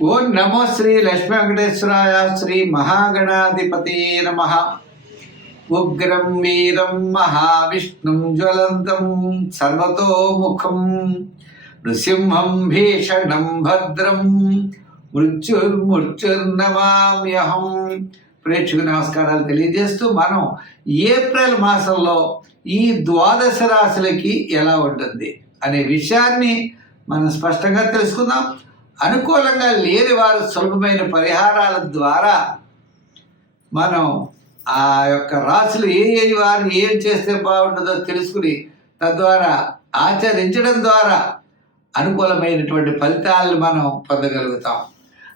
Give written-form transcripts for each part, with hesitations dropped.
ఓం నమో శ్రీ లక్ష్మీ వెంకటేశ్వరాయ శ్రీ మహాగణాధిపతి నమ. ఉగ్రం వీరం మహావిష్ణుం జ్వలంతం సర్వతోముఖం నృసింహం భీషణం భద్రం మృత్యుర్నమామ్యహం. ప్రేక్షకు నమస్కారాలు తెలియజేస్తూ మనం ఏప్రిల్ మాసంలో ఈ ద్వాదశ రాశులకి ఎలా ఉంటుంది అనే విషయాన్ని మనం స్పష్టంగా తెలుసుకుందాం. అనుకూలంగా లేని వారు సులభమైన పరిహారాల ద్వారా మనం ఆ యొక్క రాశులు ఏ వారు ఏం చేస్తే బాగుంటుందో తెలుసుకుని తద్వారా ఆచరించడం ద్వారా అనుకూలమైనటువంటి ఫలితాలను మనం పొందగలుగుతాం.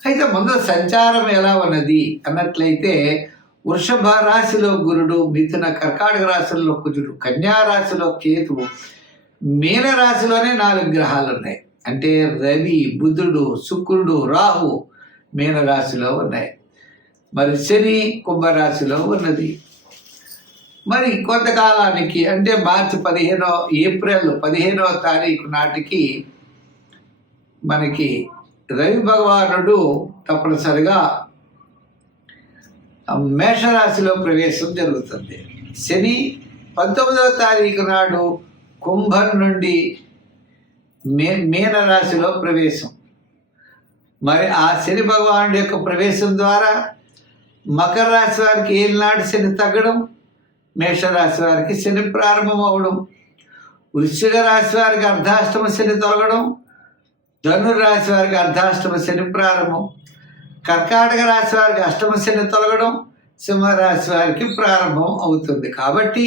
అయితే ముందు సంచారం ఎలా ఉన్నది అన్నట్లయితే వృషభ రాశిలో గురుడు, మిథున కర్కాటక రాశుల్లో కుజుడు, కన్యా రాశిలో కేతువు, మీన రాశిలోనే 4 గ్రహాలు ఉన్నాయి. అంటే రవి, బుధుడు, శుక్రుడు, రాహు మీనరాశిలో ఉన్నాయి. మరి శని కుంభరాశిలో ఉన్నది. మరి కొంతకాలానికి అంటే ఏప్రిల్ 15వ తారీఖు నాటికి మనకి రవి భగవానుడు తప్పనిసరిగా మేషరాశిలో ప్రవేశం జరుగుతుంది. శని 19వ తారీఖు నాడు కుంభం నుండి మీనరాశిలో ప్రవేశం. మరి ఆ శని భగవానుడి యొక్క ప్రవేశం ద్వారా మకర రాశి వారికి ఏలినాటి శని తగ్గడం, మేషరాశి వారికి శని ప్రారంభం అవడం, వృశ్చిక రాశి వారికి అర్ధాష్టమ శని తొలగడం, ధనుర్రాశి వారికి అర్ధాష్టమ శని ప్రారంభం, కర్కాటక రాశి వారికి అష్టమ శని తొలగడం, సింహరాశి వారికి ప్రారంభం అవుతుంది. కాబట్టి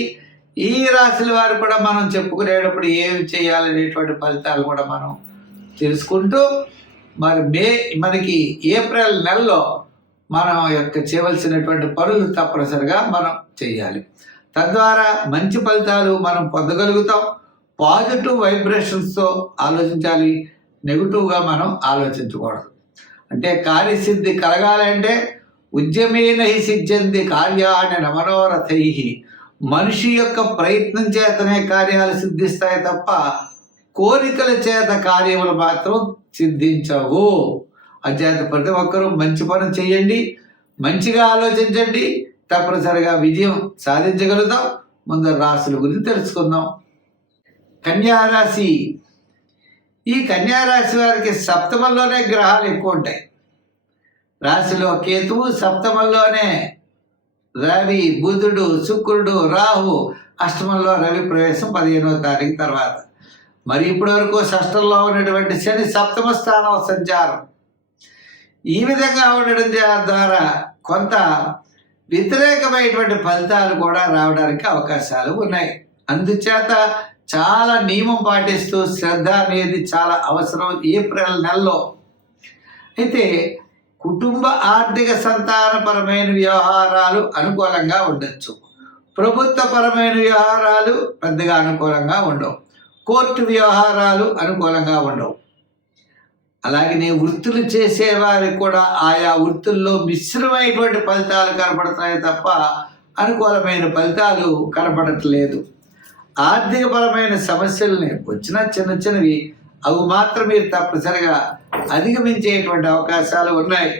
ఈ రాశుల వారు కూడా మనం చెప్పుకునేటప్పుడు ఏమి చేయాలనేటువంటి ఫలితాలు కూడా మనం తెలుసుకుంటూ మరి మనకి ఏప్రిల్ నెలలో మనం యొక్క చేయవలసినటువంటి పనులు తప్పనిసరిగా మనం చేయాలి. తద్వారా మంచి ఫలితాలు మనం పొందగలుగుతాం. పాజిటివ్ వైబ్రేషన్స్తో ఆలోచించాలి, నెగిటివ్గా మనం ఆలోచించకూడదు. అంటే కార్యసిద్ధి కలగాలంటే ఉద్యమేన హి సిద్ధ్యంతి కార్యాణి మనోరథై. మనిషి యొక్క ప్రయత్నం చేతనే కార్యాలు సిద్ధిస్తాయి తప్ప కోరికల చేత కార్యములు మాత్రం సిద్ధించవు. అంచేత ప్రతి ఒక్కరూ మంచి పని చేయండి, మంచిగా ఆలోచించండి, తప్పనిసరిగా విజయం సాధించగలుగుతాం. ముందు రాశుల గురించి తెలుసుకుందాం. కన్యారాశి. ఈ కన్యారాశి వారికి సప్తమంలోనే గ్రహాలు ఎక్కువ ఉంటాయి. రాశిలో కేతువు, సప్తమంలోనే రవి, బుధుడు, శుక్రుడు, రాహు, అష్టమంలో రవి ప్రవేశం 15వ తారీఖు తర్వాత. మరి ఇప్పటి వరకు షష్టంలో ఉన్నటువంటి శని సప్తమ స్థానం సంచారం. ఈ విధంగా ఉండడం ద్వారా కొంత వ్యతిరేకమైనటువంటి ఫలితాలు కూడా రావడానికి అవకాశాలు ఉన్నాయి. అందుచేత చాలా నియమం పాటిస్తూ శ్రద్ధ అనేది చాలా అవసరం ఏప్రిల్ నెలలో. అయితే కుటుంబ ఆర్థిక సంతానపరమైన వ్యవహారాలు అనుకూలంగా ఉండొచ్చు. ప్రభుత్వపరమైన వ్యవహారాలు పెద్దగా అనుకూలంగా ఉండవు. కోర్టు వ్యవహారాలు అనుకూలంగా ఉండవు. అలాగే వృత్తులు చేసేవారికి కూడా ఆయా వృత్తుల్లో మిశ్రమైనటువంటి ఫలితాలు కనపడుతున్నాయి తప్ప అనుకూలమైన ఫలితాలు కనపడట్లేదు. ఆర్థికపరమైన సమస్యలని వచ్చిన చిన్నవి అవి మాత్రం మీరు తప్పనిసరిగా అధిగమించేటువంటి అవకాశాలు ఉన్నాయి.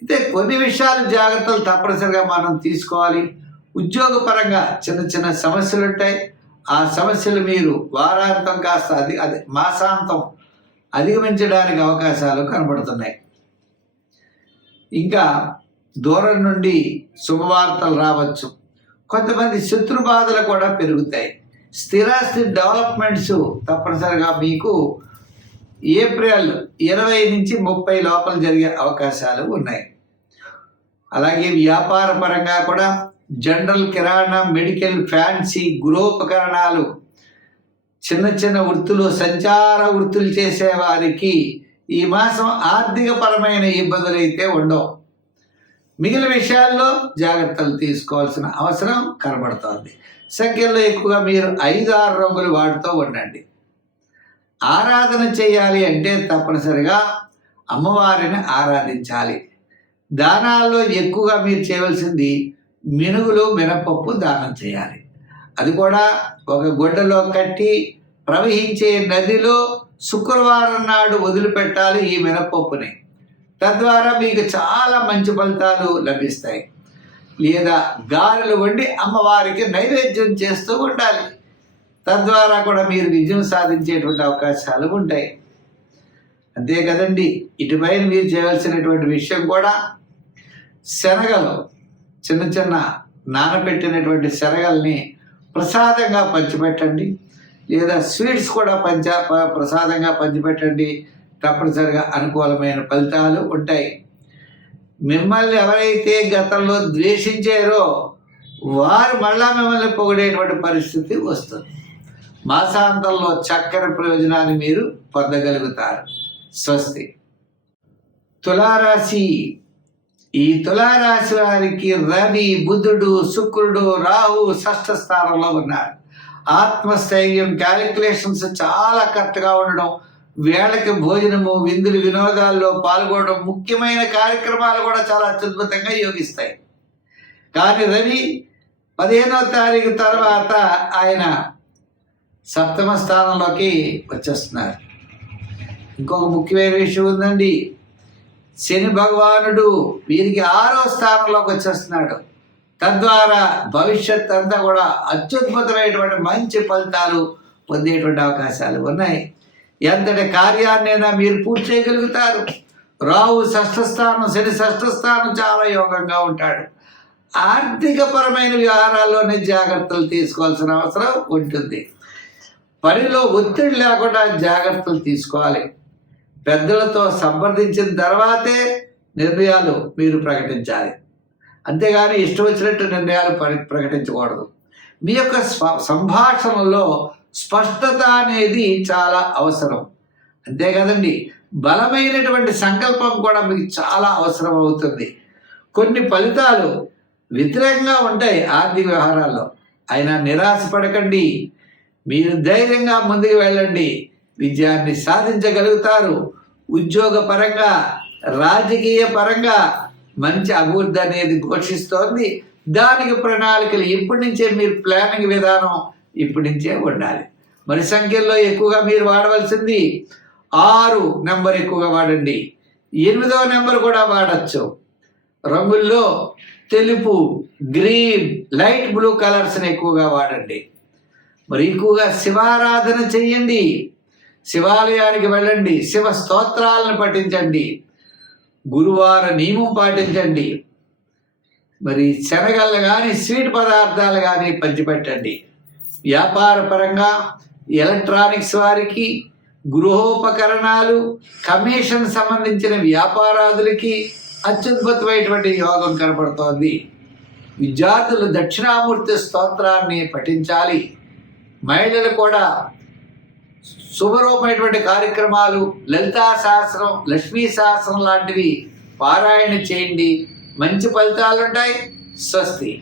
అయితే కొన్ని విషయాలు జాగ్రత్తలు తప్పనిసరిగా మనం తీసుకోవాలి. ఉద్యోగపరంగా చిన్న సమస్యలు ఉంటాయి. ఆ సమస్యలు మీరు వారాంతం కాస్త మాసాంతం అధిగమించడానికి అవకాశాలు కనబడుతున్నాయి. ఇంకా దూరం నుండి శుభవార్తలు రావచ్చు. కొంతమంది శత్రు బాధలు కూడా పెరుగుతాయి. స్థిరాస్తి డెవలప్మెంట్స్ తప్పనిసరిగా మీకు ఏప్రిల్ 20 నుంచి 30 లోపల జరిగే అవకాశాలు ఉన్నాయి. అలాగే వ్యాపార పరంగా కూడా జనరల్, కిరాణా, మెడికల్, ఫ్యాన్సీ, గృహోపకరణాలు, చిన్న వృత్తులు, సంచార వృత్తులు చేసేవారికి ఈ మాసం ఆర్థికపరమైన ఇబ్బందులు అయితే ఉండవు. మిగిలిన విషయాల్లో జాగ్రత్తలు తీసుకోవాల్సిన అవసరం కనబడుతోంది. సంఖ్యలో ఎక్కువగా మీరు 5-6 రంగులు వాడుతూ ఉండండి. ఆరాధన చేయాలి అంటే తప్పనిసరిగా అమ్మవారిని ఆరాధించాలి. దానాల్లో ఎక్కువగా మీరు చేయవలసింది మినుగులు, మినపప్పు దానం చేయాలి. అది కూడా ఒక గుడ్డలో కట్టి ప్రవహించే నదిలో శుక్రవారం నాడు వదిలిపెట్టాలి ఈ మినపప్పుని. తద్వారా మీకు చాలా మంచి ఫలితాలు లభిస్తాయి. లేదా గారెలు వండి అమ్మవారికి నైవేద్యం చేస్తూ ఉండాలి. తద్వారా కూడా మీరు విజయం సాధించేటువంటి అవకాశాలు ఉంటాయి. అంతే కదండి. ఇటుపైన మీరు చేయాల్సినటువంటి విషయం కూడా శనగలు, చిన్న చిన్న నానబెట్టినటువంటి శనగల్ని ప్రసాదంగా పంచిపెట్టండి. లేదా స్వీట్స్ కూడా ప్రసాదంగా పంచిపెట్టండి. తప్పనిసరిగా అనుకూలమైన ఫలితాలు ఉంటాయి. మిమ్మల్ని ఎవరైతే గతంలో ద్వేషించారో వారు మళ్ళా మిమ్మల్ని పొగిడేటువంటి పరిస్థితి వస్తుంది. మాసాంతంలో చక్కని ప్రయోజనాన్ని మీరు పొందగలుగుతారు. స్వస్తి. తులారాశి. ఈ తులారాశి వారికి రవి, బుధుడు, శుక్రుడు, రాహు షష్ఠ స్థానంలో ఉన్నారు. ఆత్మస్థైర్యం, క్యాలిక్యులేషన్స్ చాలా కరెక్ట్గా ఉండడం, వేళకి భోజనము, విందులు, వినోదాల్లో పాల్గొనడం, ముఖ్యమైన కార్యక్రమాలు కూడా చాలా అత్యద్భుతంగా యోగిస్తాయి. కానీ రవి 15వ తారీఖు తర్వాత ఆయన సప్తమ స్థానంలోకి వచ్చేస్తున్నారు. ఇంకొక ముఖ్యమైన విషయం ఉందండి. శని భగవానుడు వీరికి 6వ స్థానంలోకి వచ్చేస్తున్నాడు. తద్వారా భవిష్యత్ అంతా కూడా అత్యద్భుతమైనటువంటి మంచి ఫలితాలు పొందేటువంటి అవకాశాలు ఉన్నాయి. ఎంతటి కార్యాన్నైనా మీరు పూర్తి చేయగలుగుతారు. రాహు షష్ఠ స్థానం, శని షష్ఠ స్థానం చాలా యోగంగా ఉంటాడు. ఆర్థికపరమైన వ్యవహారాల్లోనే జాగ్రత్తలు తీసుకోవాల్సిన అవసరం ఉంటుంది. పనిలో ఒత్తిడి లేకుండా జాగ్రత్తలు తీసుకోవాలి. పెద్దలతో సంప్రదించిన తర్వాతే నిర్ణయాలు మీరు ప్రకటించాలి. అంతేగాని ఇష్టం వచ్చినట్టు నిర్ణయాలు ప్రకటించకూడదు. మీ యొక్క సంభాషణలో స్పష్టత అనేది చాలా అవసరం. అంతే కదండి. బలమైనటువంటి సంకల్పం కూడా మీకు చాలా అవసరం అవుతుంది. కొన్ని ఫలితాలు వ్యతిరేకంగా ఉంటాయి ఆర్థిక వ్యవహారాల్లో, అయినా నిరాశపడకండి. మీరు ధైర్యంగా ముందుకు వెళ్ళండి. విజయాన్ని సాధించగలుగుతారు. ఉద్యోగ పరంగా, రాజకీయ పరంగా మంచి అభివృద్ధి అనేది ఘోషిస్తోంది. దానికి ప్రణాళికలు ఇప్పటి నుంచే మీరు ప్లానింగ్ విధానం ఇప్పటి నుంచే ఉండాలి. మరి సంఖ్యల్లో ఎక్కువగా మీరు వాడవలసింది 6 నెంబర్ ఎక్కువగా వాడండి. 8వ నెంబర్ కూడా వాడచ్చు. రంగుల్లో తెలుపు, గ్రీన్, లైట్ బ్లూ కలర్స్ని ఎక్కువగా వాడండి. మరి ఎక్కువగా శివారాధన చెయ్యండి. శివాలయానికి వెళ్ళండి. శివ స్తోత్రాలను పఠించండి. గురువార నియమం పాటించండి. మరి శనగలు కానీ స్వీట్ పదార్థాలు కానీ పంచిపెట్టండి. వ్యాపార పరంగా ఎలక్ట్రానిక్స్ వారికి, గృహోపకరణాలు, కమిషన్ సంబంధించిన వ్యాపారాదులకి అత్యద్భుతమైనటువంటి యోగం కనపడుతోంది. విద్యార్థులు దక్షిణామూర్తి స్తోత్రాన్ని పఠించాలి. మహిళలు కూడా శుభరూపమైనటువంటి కార్యక్రమాలు, లలితా సహస్రం, లక్ష్మీ సహస్రం లాంటివి పారాయణ చేయండి. మంచి ఫలితాలు ఉంటాయి. స్వస్తి.